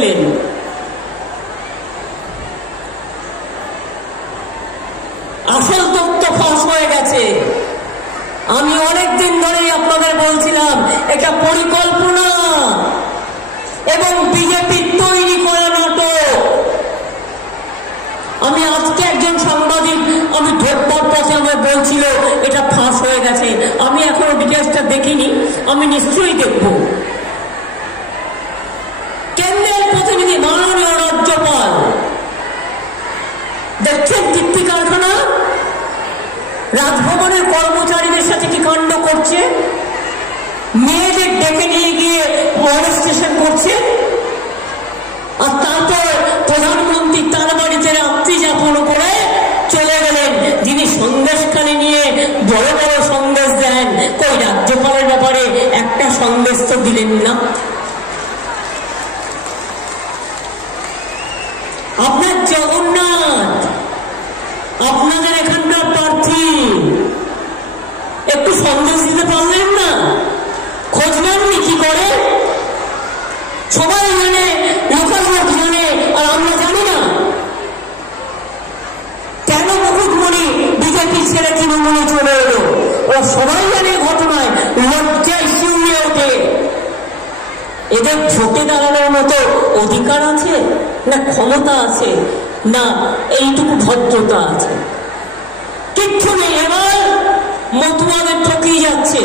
করেছিলেন। আসল তথ্য ফাঁস হয়ে গেছে। আমি অনেকদিন ধরেই আপনাদের বলছিলাম এটা পরিকল্পনা এবং বিজেপির তৈরি করা নাটক। আমি আজকে একজন সাংবাদিক আমি ধরবার পথে আমার বলছিল এটা ফাঁস হয়ে গেছে। আমি এখনো ডিটেলসটা দেখিনি, আমি নিশ্চয়ই দেখব। কেন্দ্রের প্রতিনিধি মাননীয় রাজ্যপাল দেখছেন কীর্তি কারখানা, রাজভবনের কর্মচারীদের সাথে কি কাণ্ড করছে, মেয়েদের ডেকে নিয়ে গিয়ে মনস্টেশন করছে, আর তারপর প্রধানমন্ত্রী তার বাড়িতে রাত্রি যাপন করে চলে গেলেন। যিনি সন্দেশখানি নিয়ে বড় বড় সন্দেশ দেন, কই রাজ্যপালের ব্যাপারে একটা সন্দেশ তো দিলেন না। আপনার জগন্নাথ, আপনাদের এখানকার প্রার্থী, একটু সন্দেশ দিতে পারলেন না? খোঁজ নেননি কি করে? সবাই জানে, লোকাল লোক জানে, আর আমরা জানি না। কেন মুকুটমণি বিজেপি ছেড়ে তৃণমূলে চলে এলো? ওরা সবাই জানে ঘটনায় লজ্জায় শিউরে ওঠে। এদের ভোটে দাঁড়ানোর মতো অধিকার আছে না, ক্ষমতা আছে না, এইটুকু ভদ্রতা আছে? কিচ্ছু নেই। এবার মতুয়াদের ঠকিয়ে যাচ্ছে।